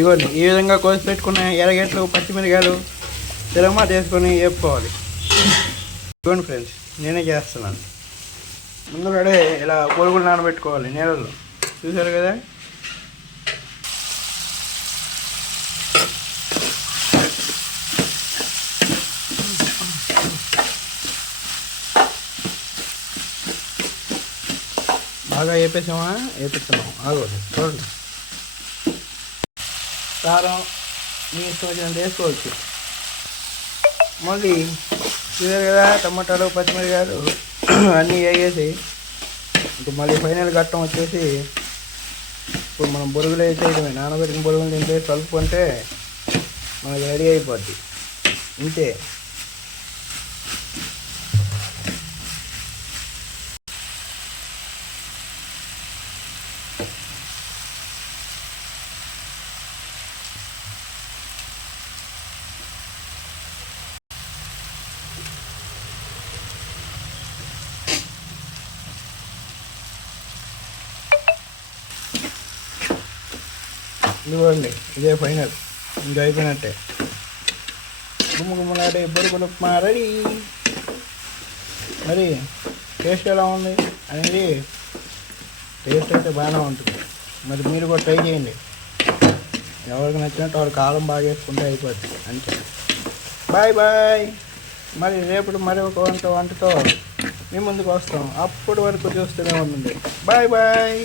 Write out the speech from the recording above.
ఇవ్వండి ఈ విధంగా కోసి పెట్టుకున్న ఎర్రగడ్డలు పచ్చిమిరకాయలు తిరగమాత వేసుకొని వేపుకోవాలి. ఇవ్వండి ఫ్రెండ్స్, నేనే చేస్తున్నాను. ముందుగానే ఇలా పొరుగులు నానబెట్టుకోవాలి నీళ్ళలో, చూసారు కదా. బాగా వేపిస్తున్నాం ఆగోండి. చూడండి, కారం మీ ఇష్టం వచ్చినంత వేసుకోవచ్చు. మళ్ళీ చూసారు కదా, టమాటాలు పచ్చిమిరకాయలు అన్నీ వేసేసి ఇప్పుడు మళ్ళీ ఫైనల్ ఘట్టం వచ్చేసి ఇప్పుడు మనం బొరుగులు వేసేయడమే. నానబెట్టిన బొరుగులు తింటే కలుపుకుంటే మనకి రెడీ అయిపోద్ది, ఇంతే. ఇదిగోండి, ఇదే ఫైనల్, ఇంకా అయిపోయినట్టే. గుమ్మగుమ్మలాడే బొరుగులు ఉప్మా రెడీ. మరి టేస్ట్ ఎలా ఉంది అనేది, టేస్ట్ అయితే బాగానే ఉంటుంది. మరి మీరు కూడా ట్రై చేయండి. ఎవరికి నచ్చినట్టు వాళ్ళకి కారం బాగా వేసుకుంటే అయిపోద్ది, అంతే. Bye bye. మరి రేపు మరి ఒక వంటతో మీ ముందుకు వస్తాం. అప్పటి వరకు చూస్తూనే ఉండండి. Bye bye.